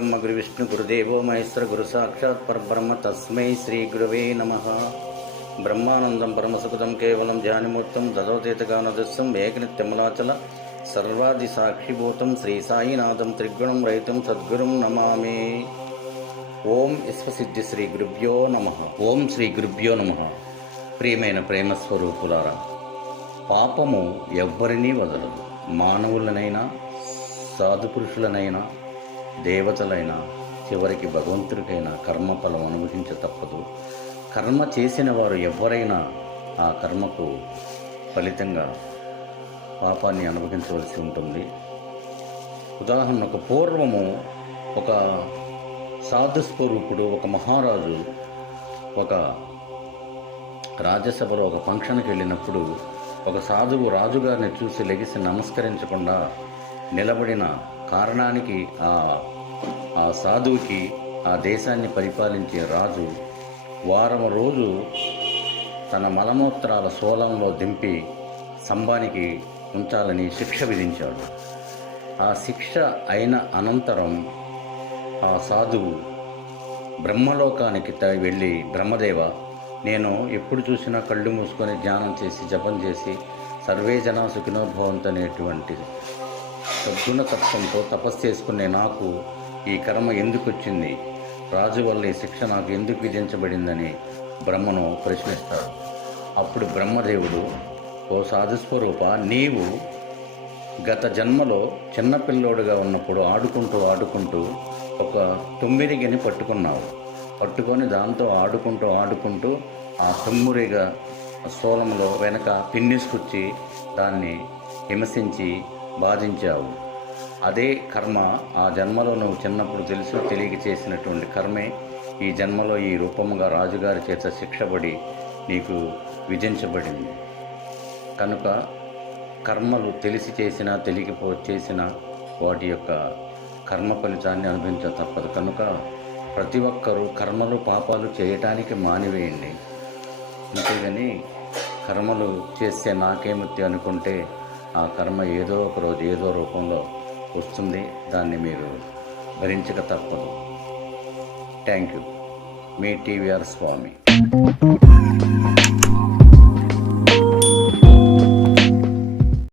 బ్రహ్మ గురు విష్ణు గురుదేవో మహేశ్వర గురు సాక్షాత్ పరబ్రహ్మ తస్మై శ్రీ గురువే నమ బ్రహ్మానందం పరమసుకృతం కేవలం ధ్యానిమూర్తం దదోతేతగానదస్సం ఏకనిత్యమలాచల సర్వాది సాక్షిభూతం శ్రీ సాయినాథం త్రిగుణం రహితం సద్గురుం నమామి ఓం విశ్వసిద్ధి శ్రీ గురుభ్యో నమ ఓం శ్రీ గురుభ్యో నమ ప్రియమైన ప్రేమస్వరూపులారా పాపము ఎవ్వరినీ వదలదు. మానవులనైనా సాధుపురుషులనైనా దేవతలైన చివరికి భగవంతుడికైనా కర్మఫలం అనుభవించ తప్పదు. కర్మ చేసిన వారు ఎవరైనా ఆ కర్మకు ఫలితంగా పాపాన్ని అనుభవించవలసి ఉంటుంది. ఉదాహరణకు పూర్వము ఒక సాధుస్వరూపుడు ఒక మహారాజు ఒక రాజ్యసభలో ఒక ఫంక్షన్కి వెళ్ళినప్పుడు ఒక సాధువు రాజుగారిని చూసి లెగిసి నమస్కరించకుండా నిలబడిన కారణానికి ఆ ఆ సాధువుకి ఆ దేశాన్ని పరిపాలించే రాజు వారం రోజు తన మలమూత్రాల సోలంలో దింపి సంబానికి ఉంచాలని శిక్ష విధించాడు. ఆ శిక్ష అయిన అనంతరం ఆ సాధువు బ్రహ్మలోకానికి వెళ్ళి బ్రహ్మదేవ నేను ఎప్పుడు చూసినా కళ్ళు మూసుకొని ధ్యానం చేసి జపం చేసి సర్వే జనా సుఖినోద్భవంతో అనేటువంటి సద్గుణ తత్వంతో తపస్సు చేసుకునే నాకు ఈ కర్మ ఎందుకు వచ్చింది రాజు వల్ల ఈ శిక్ష నాకు ఎందుకు విధించబడిందని బ్రహ్మను ప్రశ్నిస్తాడు. అప్పుడు బ్రహ్మదేవుడు ఓ సాధుస్వరూప నీవు గత జన్మలో చిన్నపిల్లోడుగా ఉన్నప్పుడు ఆడుకుంటూ ఆడుకుంటూ ఒక తుమ్మిరిగిని పట్టుకున్నావు. పట్టుకొని దాంతో ఆడుకుంటూ ఆడుకుంటూ ఆ తుమ్మురిగా స్థూలంలో వెనక పిన్నిసుకొచ్చి దాన్ని హింసించి బాధించావు. అదే కర్మ ఆ జన్మలో నువ్వు చిన్నప్పుడు తెలుసు తెలియక చేసినటువంటి కర్మే. ఈ జన్మలో ఈ రూపముగా రాజుగారి చేత శిక్షపడి నీకు విధించబడింది. కనుక కర్మలు తెలిసి చేసినా తెలియకపో చేసినా వాటి యొక్క కర్మ ఫలితాన్ని అనుభవించ తప్పదు. కనుక ప్రతి ఒక్కరూ కర్మలు పాపాలు చేయటానికి మానివేయండి. అంతేగాని కర్మలు చేస్తే నాకేమిటి అనుకుంటే ఆ కర్మ ఏదో ఒక రోజు ఏదో రూపంలో వస్తుంది. దాన్ని మీరు భరించక తప్పదు. థ్యాంక్ యూ మీ టీవీఆర్ స్వామి.